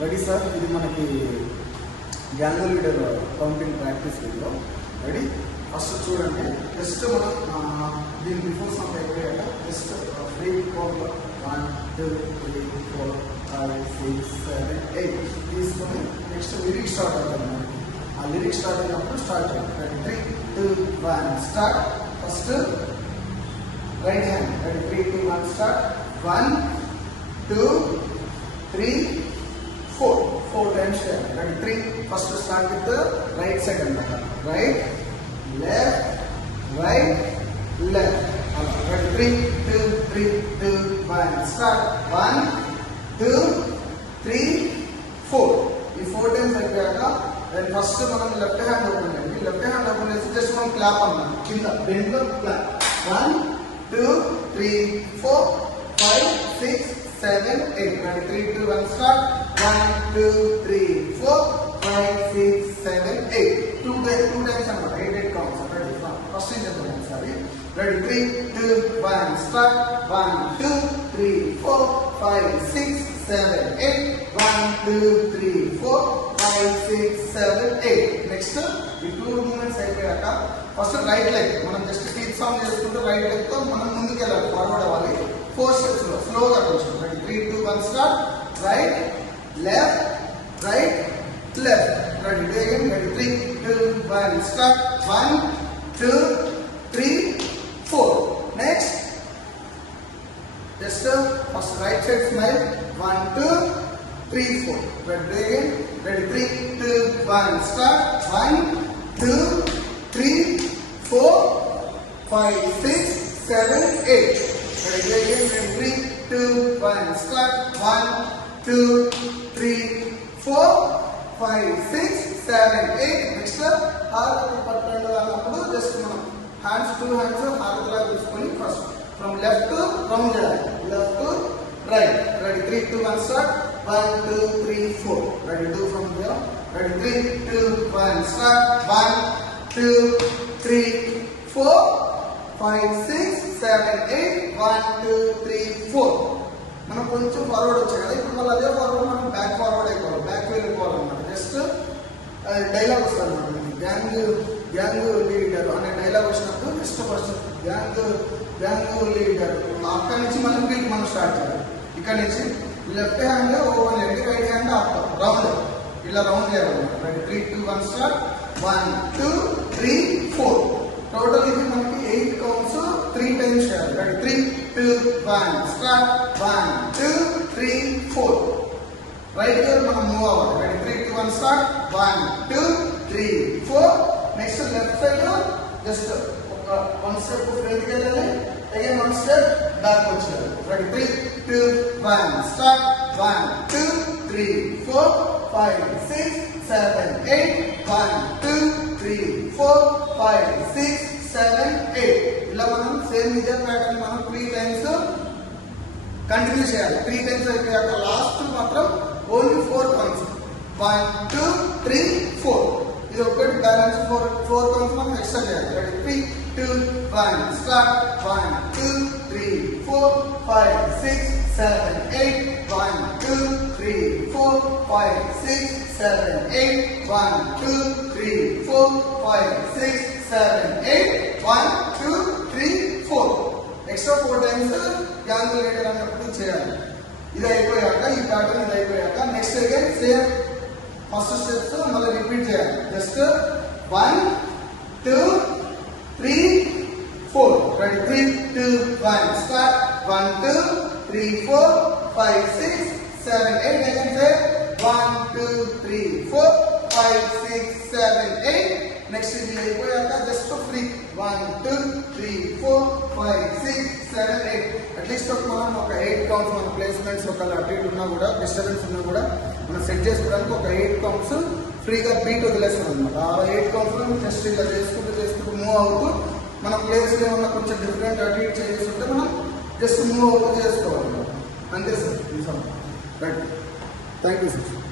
Ready sir, ఇది మనకి gang leader counting practice video. Ready? First చూడండి, జస్ట్ మనం దీని బిఫోర్ సమ్ అయిపోయాక జస్ట్ 3 4 1 2 3 4 5 6 7 8 తీసుకొని నెక్స్ట్ లిరిక్ స్టార్ట్ అవుతుంది. మనకి ఆ లిరిక్ స్టార్ట్ అయినప్పుడు స్టార్ట్ చేయాలి. Ready? 3 2 1 start. First right hand. Ready? 3 2 1 start. 1 2 3 4 times here. Ready? 3. First start with the right side and right, left, right, left. Ready? 3 2 3 2 1 start. 1 2 3 4. ఈ 4 times అయిపోయాక then first మనం left hand open చేయాలి. left hand open చేసి just మనం clap అన్నాం. కింద bend లో clap. 1 2 3 4 5 6 7 8. Ready? 3 2 1 start. 1 2 3 4 5 6 7 8. 2 times అన్నమాట. 8 counts. Ready? First in the sorry. Ready? 3 2 1 start. 1 2 3 4 5 6 7 8. 1 2 3 4 5 6 7 8. Next ఈ 2 movements అయిపోయాక ఫస్ట్ రైట్ లెగ్ మనం జస్ట్ కీప్ సౌండ్ చేసుకుంటూ రైట్ లెగ్ తో మనం ముందుకు వెళ్ళాలి, ఫార్వర్డ్ అవ్వాలి. 4 steps లో స్లోగా కొంచెం. Ready? 3 2 1 start. Right left, right, left. Ready? Do again. Ready? 3 2 1 start. 1 2 3 4. Next, just first right side smile. 1 2 3 4. Ready? Do again. Ready? 3 2 1 start. 1 2 3 4 5 6 7 8. Ready? Do again. Ready? 3 2 1 start. 1 2 3 4 5 6 7 8. Next హారతి పట్టండి అన్నప్పుడు జస్ట్ మనం hands 2 hands హారతి లాగా తీసుకొని first from left to round చేయాలి. Left to right. Ready? 3 2 1 start. 1 2 3 4. Ready? Do from here. Ready? 3 2 1 start. 1 2 3 4 5 6 7 8. 1 2 3 4. మనం కొంచెం ఫార్వర్డ్ వచ్చాయి కదా, ఇప్పుడు మళ్ళీ అదే ఫార్వర్డ్ మనం బ్యాక్ ఫార్వర్డ్ అయిపోవాలి, బ్యాక్ వెళ్ళిపోవాలన్నమాట. జస్ట్ డైలాగ్ వస్తుంది అనమాట. గ్యాంగ్ లీడర్ అనే డైలాగ్ వచ్చినప్పుడు జస్ట్ ఫస్ట్ గ్యాంగ్ లీడర్ అక్కడి నుంచి మనం బీట్ మనం స్టార్ట్ చేయాలి. ఇక్కడ నుంచి లెఫ్ట్ హ్యాండ్ ఓపెన్ చేయండి, రైట్ హ్యాండ్ అప్ రౌండ్, ఇలా రౌండ్ చేయాలన్నమాట. 3 2 1 స్టార్ట్. 1 2 3 4. టోటల్ ఇది మనకి 8 కౌంట్స్ 3 టైమ్స్ చేయాలి. రెడీ? 3 2 1 స్టార్ట్. 1 2 3 4. రైట్ గేర్ మనం మూవ్ అవ్వాలి. Ready? 3 2 1 start. 1 2 3 4. Next left side just ఒక 1 స్టెప్ ఫ్రంట్ కి వెళ్ళాలి, అగైన్ 1 స్టెప్ బ్యాక్ వచ్చేయాలి. రెడీ? 3 2 1 స్టార్ట్. 1 2 3 4 5 6 7 8. 1 2 3 4 5 6 7 8. ఇలా మనం సేమ్ ఇదే ప్యాటర్న్ మనం 3 టైమ్స్ కంటిన్యూ చేయాలి. 3 టైమ్స్ అయిపోయాక లాస్ట్ మాత్రం ఓన్లీ 4 కౌంట్స్. 1 2 3 4. ఇది ఒకటి బ్యాలెన్స్ 4 కౌంట్స్ మనం ఎక్స్ట్రా చేయాలి. Ready? 3 2 1 start. 1 2 3 4 5 6 7 8. 1 2 3 4 5 6 7 8. 1 2 3 4 5 6 7 8. 1 2 3 4. Extra 4 times gang leader అన్నప్పుడు చేయాలి. ఇది అయిపోయాక ఈ ప్యాటర్న్ ఇది అయిపోయాక next again same first steps మళ్ళీ రిపీట్ చేయాలి. జస్ట్ 1 2 3 4. రెడీ? 3 2 1 స్టార్ట్. 1 2 3 4 5 6 7 8. అగైన్ సే 1 2 3 4 5 6 7 8. నెక్స్ట్ ఇది అయిపోయాక జస్ట్ ఫ్రీ 1 2 3 4 5 6 7 8. అట్లీస్ట్ మనం ఒక 8 కౌంట్స్ మన ప్లేస్మెంట్స్ ఒక అటు ఇటు ఉన్నా కూడా డిస్టర్బెన్స్ ఉన్నా కూడా మనం సెట్ చేసుకోవడానికి ఒక 8 కౌంట్స్ ఫ్రీగా బీట్ వదిలేస్తాం అనమాట. ఆ 8 కౌంట్స్ జస్ట్ ఇలా చేసుకుంటూ మూవ్ అవుతూ మన ప్లేస్లో ఏమన్నా కొంచెం డిఫరెంట్ అటు ఇటు చేసుకుంటే మనం జస్ట్ మూవ్ అవుతూ చేసుకోవాలి. అంతే sir. Right. Thank you sir.